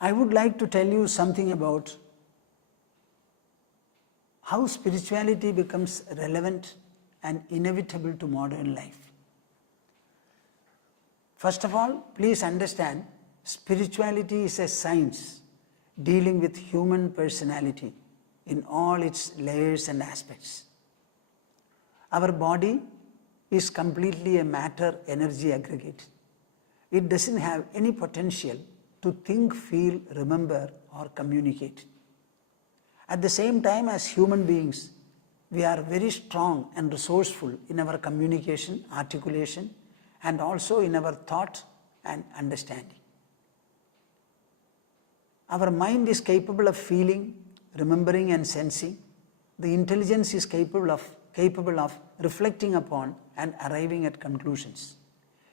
I would like to tell you something about how spirituality becomes relevant and inevitable to modern life. First of all, please understand, spirituality is a science dealing with human personality in all its layers and aspects. Our body is completely a matter-energy aggregate. It doesn't have any potential to think, feel, remember, or communicate. At the same time, as human beings, we are very strong and resourceful in our communication, articulation, and also in our thought and understanding. Our mind is capable of feeling, remembering, and sensing. The intelligence is capable of reflecting upon and arriving at conclusions.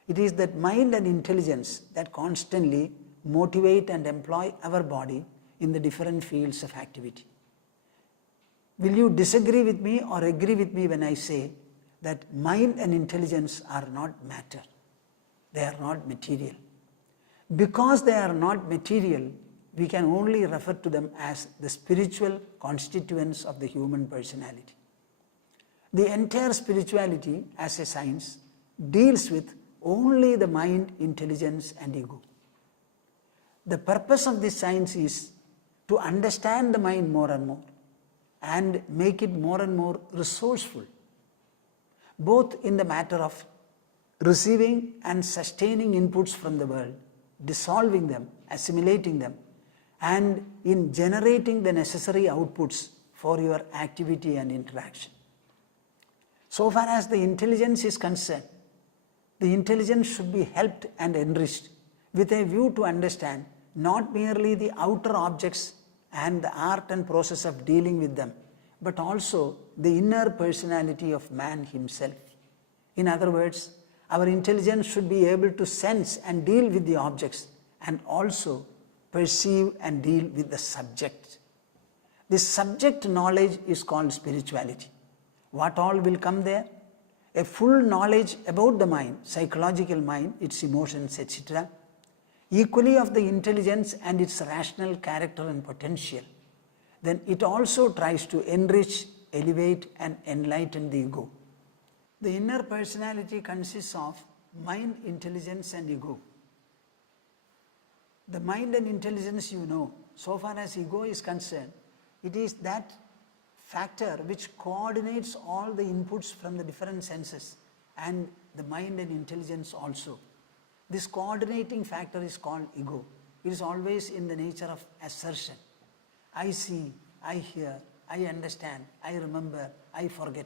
It is that mind and intelligence that constantly motivate and employ our body in the different fields of activity. Will you disagree with me or agree with me when I say that mind and intelligence are not matter? They are not material. Because they are not material, we can only refer to them as the spiritual constituents of the human personality. The entire spirituality as a science deals with only the mind, intelligence, and ego. The purpose of this science is to understand the mind more and more and make it more and more resourceful, both in the matter of receiving and sustaining inputs from the world, dissolving them, assimilating them, and in generating the necessary outputs for your activity and interaction. So far as the intelligence is concerned, the intelligence should be helped and enriched with a view to understand not merely the outer objects and the art and process of dealing with them, but also the inner personality of man himself. In other words, our intelligence should be able to sense and deal with the objects and also perceive and deal with the subject. This subject knowledge is called spirituality. What all will come there? A full knowledge about the mind, psychological mind, its emotions, etc. Equally of the intelligence and its rational character and potential. Then it also tries to enrich, elevate, and enlighten the ego. The inner personality consists of mind, intelligence, and ego. The mind and intelligence, you know, so far as ego is concerned, it is that factor which coordinates all the inputs from the different senses and the mind and intelligence also. This coordinating factor is called ego. It is always in the nature of assertion. I see, I hear, I understand, I remember, I forget.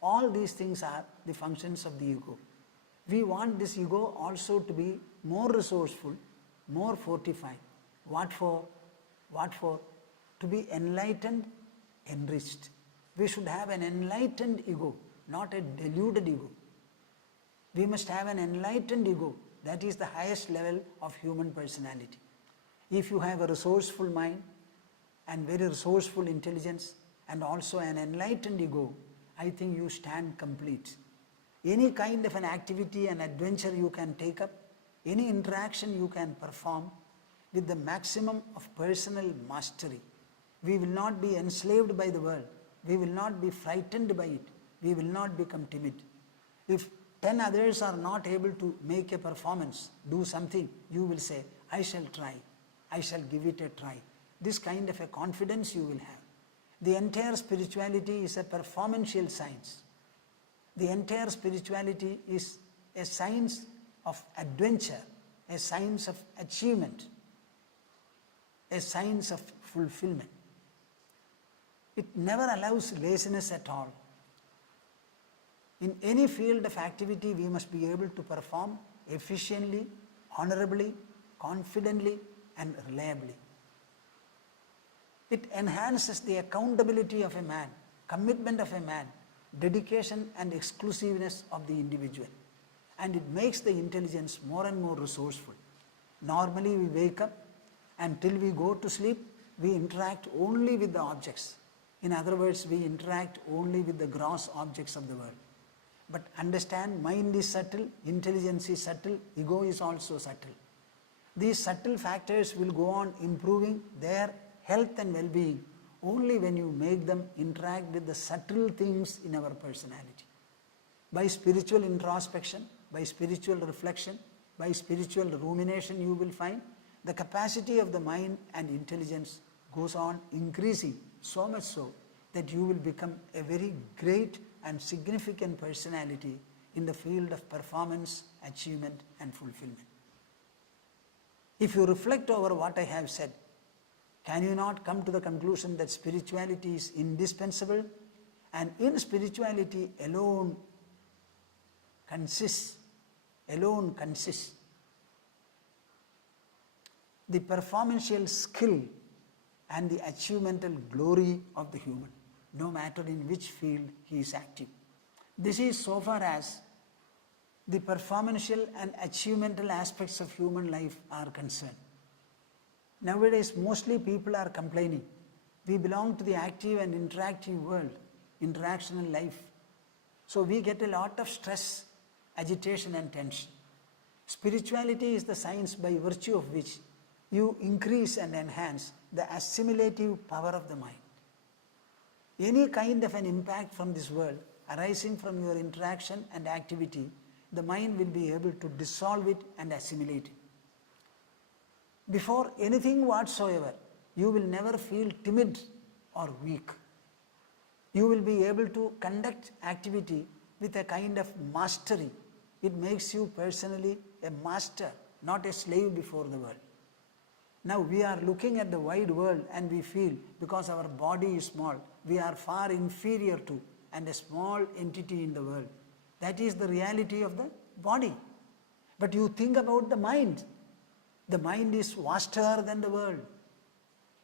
All these things are the functions of the ego. We want this ego also to be more resourceful, more fortified. What for? What for? To be enlightened, enriched. We should have an enlightened ego, not a deluded ego. We must have an enlightened ego. That is the highest level of human personality. If you have a resourceful mind and very resourceful intelligence and also an enlightened ego, I think you stand complete. Any kind of an activity and adventure you can take up, any interaction you can perform with the maximum of personal mastery. We will not be enslaved by the world. We will not be frightened by it. We will not become timid. If 10 others are not able to make a performance, do something, you will say, I shall try. I shall give it a try. This kind of a confidence you will have. The entire spirituality is a performantial science. The entire spirituality is a science of adventure, a science of achievement, a science of fulfillment. It never allows laziness at all. In any field of activity, we must be able to perform efficiently, honorably, confidently, and reliably. It enhances the accountability of a man, commitment of a man, dedication and exclusiveness of the individual. And it makes the intelligence more and more resourceful. Normally we wake up and till we go to sleep, we interact only with the objects. In other words, we interact only with the gross objects of the world. But understand, mind is subtle, intelligence is subtle, ego is also subtle. These subtle factors will go on improving their health and well-being only when you make them interact with the subtle things in our personality. By spiritual introspection, by spiritual reflection, by spiritual rumination, you will find the capacity of the mind and intelligence goes on increasing, so much so that you will become a very great and significant personality in the field of performance, achievement and fulfillment. If you reflect over what I have said, can you not come to the conclusion that spirituality is indispensable, and in spirituality alone consists the performantial skill and the achievemental glory of the human, no matter in which field he is active. This is so far as the performantial and achievemental aspects of human life are concerned. Nowadays, mostly people are complaining. We belong to the active and interactive world, interactional life. So we get a lot of stress, agitation and tension. Spirituality is the science by virtue of which you increase and enhance the assimilative power of the mind. Any kind of an impact from this world arising from your interaction and activity, the mind will be able to dissolve it and assimilate it. Before anything whatsoever, you will never feel timid or weak. You will be able to conduct activity with a kind of mastery. It makes you personally a master, not a slave before the world. Now we are looking at the wide world and we feel, because our body is small, we are far inferior to and a small entity in the world. That is the reality of the body. But you think about the mind. The mind is vaster than the world.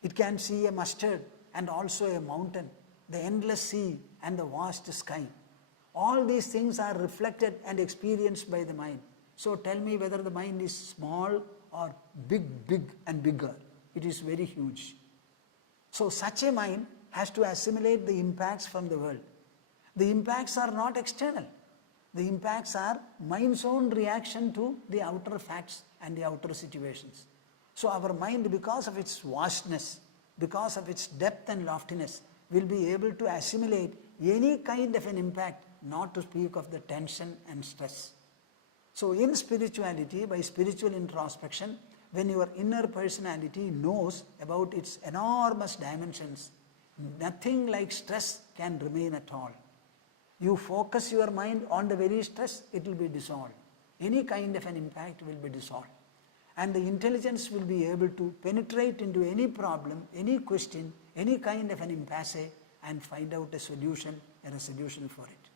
It can see a mustard and also a mountain, the endless sea and the vast sky. All these things are reflected and experienced by the mind. So tell me whether the mind is small or big and bigger. It is very huge. So such a mind has to assimilate the impacts from the world. The impacts are not external. The impacts are mind's own reaction to the outer facts and the outer situations. So our mind, because of its vastness, because of its depth and loftiness, will be able to assimilate any kind of an impact, not to speak of the tension and stress. So in spirituality, by spiritual introspection, when your inner personality knows about its enormous dimensions, nothing like stress can remain at all. You focus your mind on the very stress, it will be dissolved. Any kind of an impact will be dissolved. And the intelligence will be able to penetrate into any problem, any question, any kind of an impasse and find out a solution, a resolution for it.